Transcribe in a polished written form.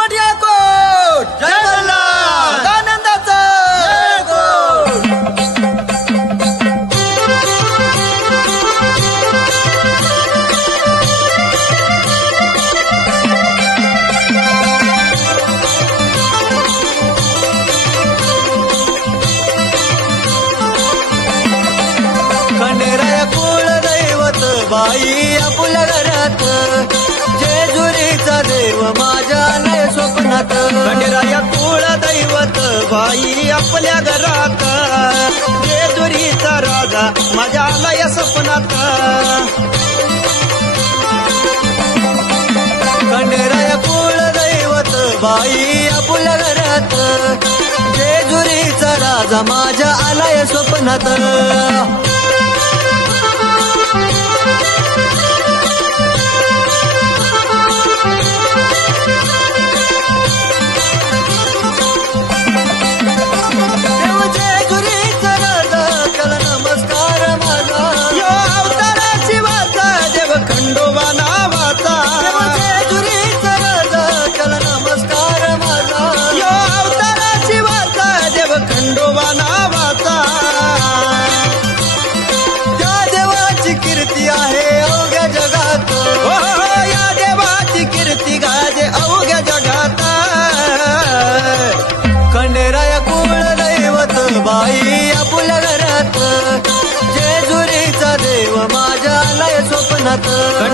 येळकोट येळकोट जय मल्हार. सदानंदाचा खंडेराया कुळ दैवत बाई आपल्या घरात जेजुरीचा देव माझ्या लय स्वप्नात खंडेराया कुळ दैवत बाई आपल्या घरात जेजुरीचा राजा माझ्या लय स्वप्नात खंडेराया कुळ दैवत बाई आपल्या घरात जेजुरीचा राजा माझ्या आलाय स्वप्नात देव जेजुरीचा राजा कला नमस्कार माझा यो अवताराची वाचा देव खंडोबा नावाचा देव जेजुरीचा राजा कला नमस्कार माझा यो अवताराची वाचा देव खंडोबा नावाचा त्या देवाची कीर्ती आहे अवघ्या जगात हो या देवाची कीर्ती गाजे अवघ्या जगात खंडेराया कुळ दैवत बाई आपल्या घरात जेजुरीचा देव माझ्या लय स्वप्नात